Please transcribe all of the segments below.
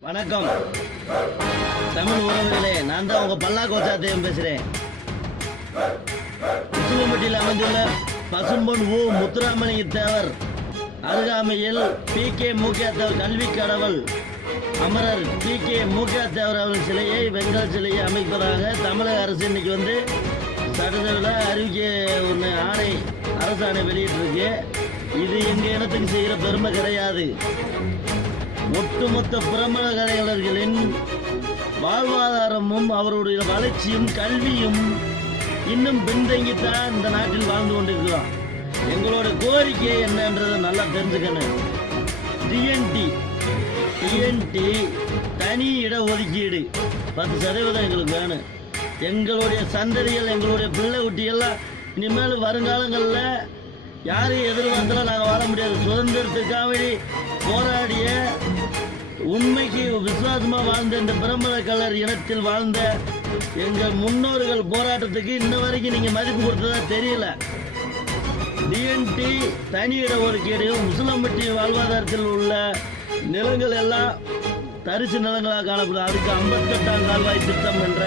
வணக்கம். தமிழ் உறவுகளே நான் தான் உங்க பல்லா கோச்சாத்தையும் பேசுறேன். உசுவம்பட்டியில் அமைந்துள்ள பசும்பொன் ஊ முத்துராமலிங்க தேவர் அருகாமையில் பி. கே. தேவர் கல்வி கடவுள் அமரர் பி. கே. தேவர் அவர்கள் சிலையை வெங்கல சிலையை அமைப்பதாக தமிழக அரசு இன்னைக்கு வந்து சட்டத்தில் அறிவிக்க ஒன்று ஆணை அரசாணை வெளியிட்டிருக்கு. இது எங்கள் இனத்துக்கு செய்கிற பெருமை கிடையாது. ஒட்டுமொத்த பிரபல கலைஞர்களின் வாழ்வாதாரமும் அவருடைய வளர்ச்சியும் கல்வியும் இன்னும் பின்தங்கித்தான் இந்த நாட்டில் வாழ்ந்து கொண்டிருக்கிறோம் எங்களோட கோரிக்கை என்னன்றதை நல்லா தெரிஞ்சுக்கணும் டிஎன்டி டிஎன்டி தனி இட ஒதுக்கீடு. பத்து சதவீதம் எங்களுக்கு வேணும். எங்களுடைய சந்ததிகள் எங்களுடைய பிள்ளை குட்டிகள்லாம் இனிமேல் வருங்காலங்களில் யாரையும் எதிர்பார்த்தாலும் நாங்கள் வாழ முடியாது. சுதந்திரத்துக்காக போராடிய உண்மைக்கு விசுவாசமா வாழ்ந்த இந்த பிரம்மல கலர் இனத்தில் வாழ்ந்த எங்கள் முன்னோர்கள் போராட்டத்துக்கு இன்ன வரைக்கும் நீங்க மதிப்பு கொடுத்ததா தெரியல. டிஎன்டி தனியிட இட ஒதுக்கீடு முஸ்லம்பட்டி வாழ்வாதாரத்தில் உள்ள நிலங்கள் எல்லாம் தரிசு நிலங்களாக காணப்படும். அதுக்கு ஐம்பத்தெட்டாம் கால்வாய் திட்டம் என்ற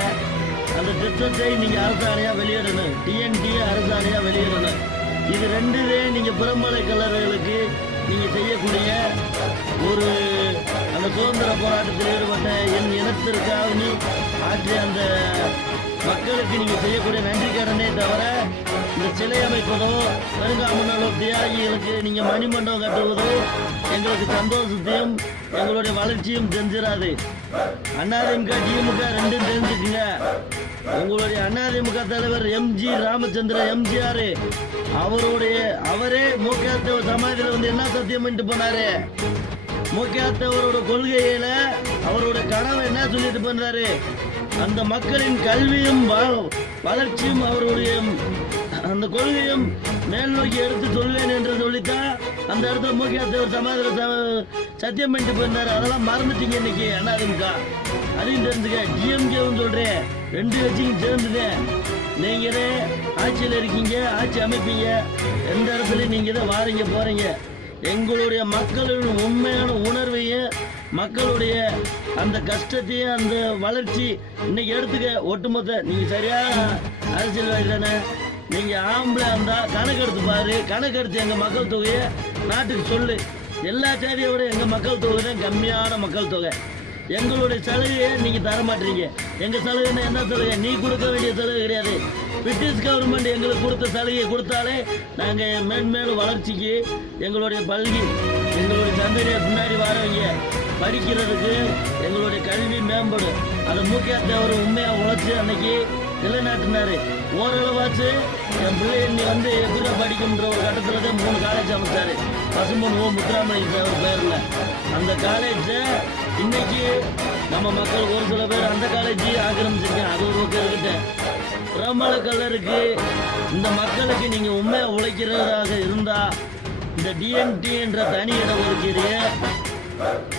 அந்த திட்டத்தை நீங்க அரசாணையா வெளியிடணும். டிஎன்டி அரசாணையா வெளியிடணும். இது ரெண்டுமே நீங்க புறமலை கலர்களுக்கு சுதந்திர போராட்டத்தில் ஈடுபட்ட என் இனத்திற்காக நீ ஆற்றிய அந்த மக்களுக்கு நீங்கள் செய்யக்கூடிய நன்றி கடனே தவிர இந்த சிலை அமைப்பதோ பெருங்காமனோ தியாகிகளுக்கு நீங்கள் மணிமண்டபம் கட்டுவதோ எங்களுக்கு சந்தோஷத்தையும் எங்களுடைய வளர்ச்சியும் தெரிஞ்சிடாது அதிமுக திமுக ரெண்டும் தெரிஞ்சுக்குங்க. உங்களுடைய அதிமுக தலைவர் எம்ஜி ராமச்சந்திர எம்ஜிஆர் அவருடைய அவரே மூக்காத்த சமாதியில் வந்து என்ன சத்தியம் பண்ணிட்டு போனாரு? முக்கியத்தவரோட கொள்கையில அவரோட கனவு என்ன சொல்லிட்டு பண்றாரு அந்த மக்களின் கல்வியும் வளர்ச்சியும் அவருடைய அந்த கொள்கையும் மேல் நோக்கி எடுத்து சொல்வேன் என்று சொல்லித்தான் அந்த இடத்துல மூக்கியாத்தவர் சமாதிர சத்தியம் பண்ணிட்டு போயிருந்தாரு அதெல்லாம் மறந்துட்டீங்க இன்னைக்கு அதிமுக அதையும் தெரிஞ்சுக்க. டிஎம்கேவும் சொல்றேன். ரெண்டு கட்சியும் சேர்ந்துங்க. நீங்களே ஆட்சியில் இருக்கீங்க ஆட்சி அமைப்பீங்க. எந்த இடத்துலையும் நீங்கள் தான் வாரீங்க போகிறீங்க எங்களுடைய மக்களின் உண்மையான உணர்வையும் மக்களுடைய அந்த கஷ்டத்தையும் அந்த வளர்ச்சி இன்னைக்கு எடுத்துக்க ஒட்டுமொத்த நீங்க சரியான அரசியல்வாதி தானே நீங்க ஆம்பளை இருந்தா கணக்கெடுத்து பாரு. கணக்கெடுத்து எங்க மக்கள் தொகையை நாட்டுக்கு சொல்லு. எல்லா சேவையை விட எங்க மக்கள் தொகை தான் கம்மியான மக்கள் தொகை. எங்களுடைய சலுகையை நீங்க தர மாட்டீங்க எங்க சலுகைன்னா என்ன சலுகை? நீ கொடுக்க வேண்டிய சலுகை கிடையாது. பிரிட்டிஷ் கவர்மெண்ட் எங்களுக்கு கொடுத்த சலுகையை கொடுத்தாலே நாங்கள் மேன்மேலும் வளர்ச்சிக்கு எங்களுடைய பள்ளி எங்களுடைய சந்ததியை பின்னாடி வரவங்க படிக்கிறதுக்கு எங்களுடைய கல்வி மேம்படும். அதை முக்கிய தேவர் உண்மையாக உழைச்சி அன்னைக்கு நிலைநாட்டினாரு. ஓரளவாச்சு என் பிள்ளை நீ வந்து எப்படி படிக்கின்ற ஒரு கட்டத்தில் தான் மூணு காலேஜ் அமைச்சாரு. பசும்பொன் ஓ முத்துராமலிங்க தேவர் பேரில். அந்த காலேஜை இன்னைக்கு நம்ம மக்கள் ஒரு சில பேர் அந்த காலேஜ் ஆக்கிரமிச்சிருக்கேன் அது ஒரு பக்கம் பிரமல கலருக்கு இந்த மக்களுக்கு நீங்க உண்மையா உழைக்கிறதாக இருந்தா இந்த டிஎன்டி என்ற தனி இடம் ஒதுக்கீடு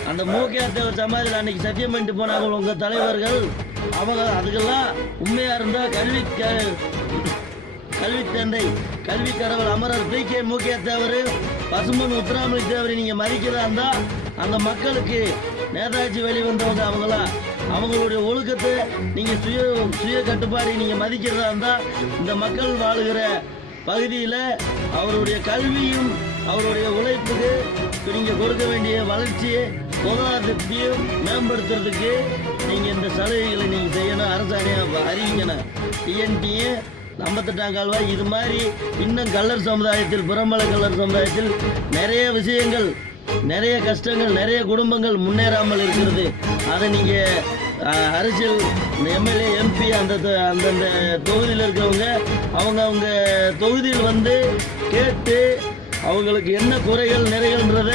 அந்த மூக்கியாத்தவர் சமாதியில் அன்னைக்கு சத்தியம் பண்ணிட்டு போனாங்க உங்க தலைவர்கள். அவங்க அதுக்கெல்லாம் உண்மையா இருந்தா கல்வி க- கல்வி தந்தை கல்வி கடவுள் அமரர் பி கே மூக்கிய தேவர் பசுமன் உத்தராமலி தேவரை நீங்க மதிக்கிறதா இருந்தா அந்த மக்களுக்கு நேதாஜி வெளிவந்தவங்க அவங்களா அவங்களாம் ஒழுக்கத்தை நீங்க சுய சுய கட்டுப்பாடு நீங்க மதிக்கிறதா இருந்தா இந்த மக்கள் வாழுகிற பகுதியில அவருடைய கல்வியும் அவருடைய உழைப்புக்கு நீங்க கொடுக்க வேண்டிய வளர்ச்சியை பொருளாதாரத்தையும் மேம்படுத்துறதுக்கு நீங்க இந்த சலுகைகளை நீங்க செய்யணும். அரசாணையை அறிவிக்கணும். டிஎன்டியும் ஐம்பத்தெட்டாம் கால்வாய். இது மாதிரி இன்னும் கல்லர் சமுதாயத்தில் புறம்பல கல்லர் சமுதாயத்தில் நிறைய விஷயங்கள் நிறைய கஷ்டங்கள் நிறைய குடும்பங்கள் முன்னேறாமல் இருக்கிறது. அதை நீங்கள் அரசியல் எம்எல்ஏ எம்பி அந்த அந்தந்த தொகுதியில் இருக்கிறவங்க அவங்க அவங்க தொகுதியில் வந்து கேட்டு அவங்களுக்கு என்ன குறைகள் நிறைகள்ன்றத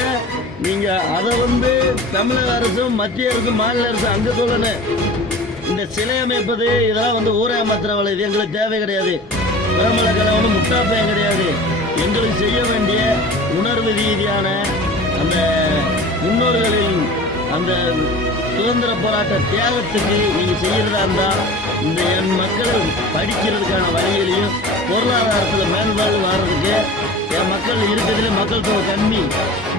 நீங்கள் அதை வந்து தமிழக அரசும் மத்திய அரசும் மாநில அரசும் அங்கே சொல்லணும். இந்த சிலை அமைப்பது இதெல்லாம் வந்து ஊரே மாத்திரம் இது எங்களுக்கு தேவை கிடையாது. பிரமல கலை வந்து முட்டாப்பயம் கிடையாது. எங்களுக்கு செய்ய வேண்டிய உணர்வு ரீதியான அந்த முன்னோர்களில் அந்த சுதந்திர போராட்ட தியாகத்துக்கு நீங்கள் செய்கிறதா இருந்தால் இந்த என் மக்கள் படிக்கிறதுக்கான வழியிலையும் பொருளாதாரத்தில் மேம்பாடு வர்றதுக்கு என் மக்கள் இருக்கிறதுல மக்கள் தொகை கம்மி.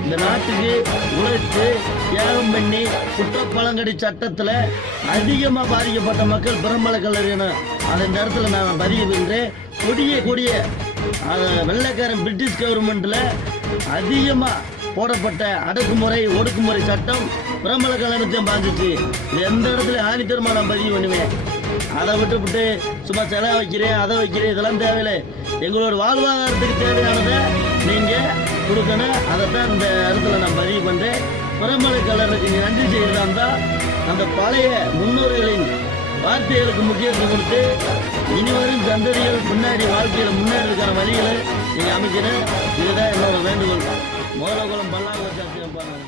இந்த நாட்டுக்கு உழைத்து தியாகம் பண்ணி குற்றப்பழங்கடி சட்டத்தில் அதிகமாக பாதிக்கப்பட்ட மக்கள் பிரம்மல கல்லறியணும். அதை இந்த இடத்துல நான் பதிவுகின்றேன் கொடிய கொடிய அதை வெள்ளைக்காரன் பிரிட்டிஷ் கவர்மெண்ட்டில் அதிகமாக போடப்பட்ட அடக்குமுறை ஒடுக்குமுறை சட்டம் பிரபல கலரத்தையும் பாதிச்சு இது எந்த இடத்துல ஆணித்தரமா நான் பதிவு பண்ணுவேன் அதை விட்டு விட்டு சும்மா செலவு வைக்கிறேன் அதை வைக்கிறேன் இதெல்லாம் தேவையில்லை. எங்களோட வாழ்வாதாரத்துக்கு தேவையானதை நீங்கள் கொடுக்கணும். அதை தான் இந்த இடத்துல நான் பதிவு பண்ணுறேன் பிரமலை கலருக்கு நீ நன்றி செய்கிறதா இருந்தால் அந்த பழைய முன்னோர்களின் வார்த்தைகளுக்கு முக்கியத்துவம் கொடுத்து இனிவரும் சந்ததிகள் முன்னாடி வாழ்க்கையில் முன்னேறதுக்கான வழிகளை நீங்கள் அமைக்கிறேன் இதுதான் என்னோட வேண்டுகோள். மோதகுளம் பல்லாங்குளம் சாத்தியம் பாருங்க.